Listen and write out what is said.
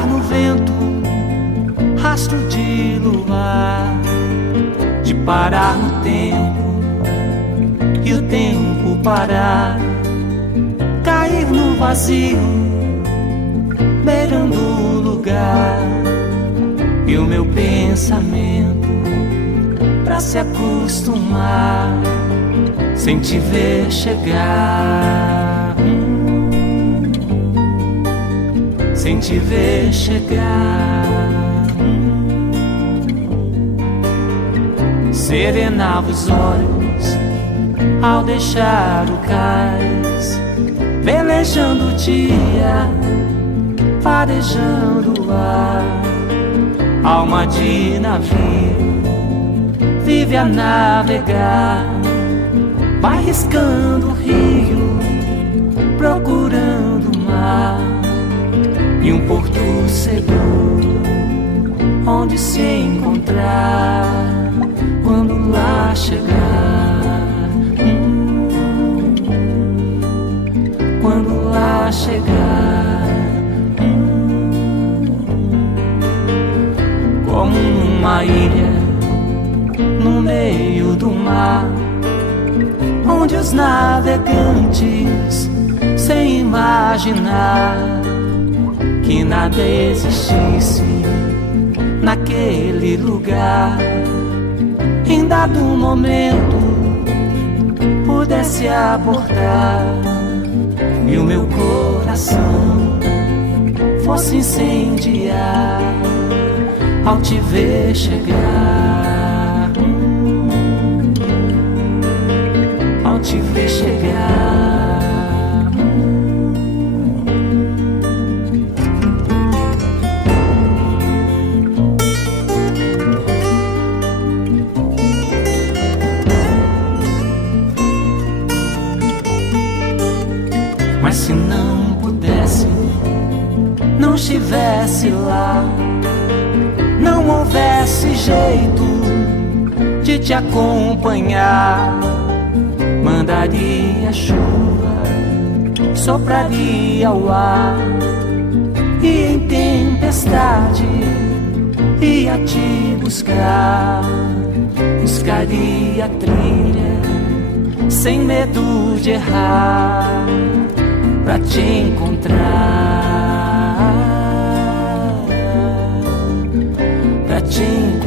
parar no vento, rastro de luar, de parar no tempo e o tempo parar, cair no vazio, beirando o lugar, e o meu pensamento pra se acostumar, sem te ver chegar, sem te ver chegar. Serenava os olhos ao deixar o cais, velejando o dia, farejando o ar. Alma de navio vive a navegar, vai riscando o rio, procurando o mar, e um porto seguro onde se encontrar quando lá chegar, quando lá chegar, como numa ilha no meio do mar, onde os navegantes, sem imaginar que nada existisse naquele lugar, em dado momento pudesse abortar, e o meu coração fosse incendiar ao te ver chegar, ao te ver chegar. Mas se não pudesse, não estivesse lá, não houvesse jeito de te acompanhar, mandaria chuva, sopraria o ar, e em tempestade ia te buscar, buscaria trilha, sem medo de errar, pra te encontrar, pra te encontrar.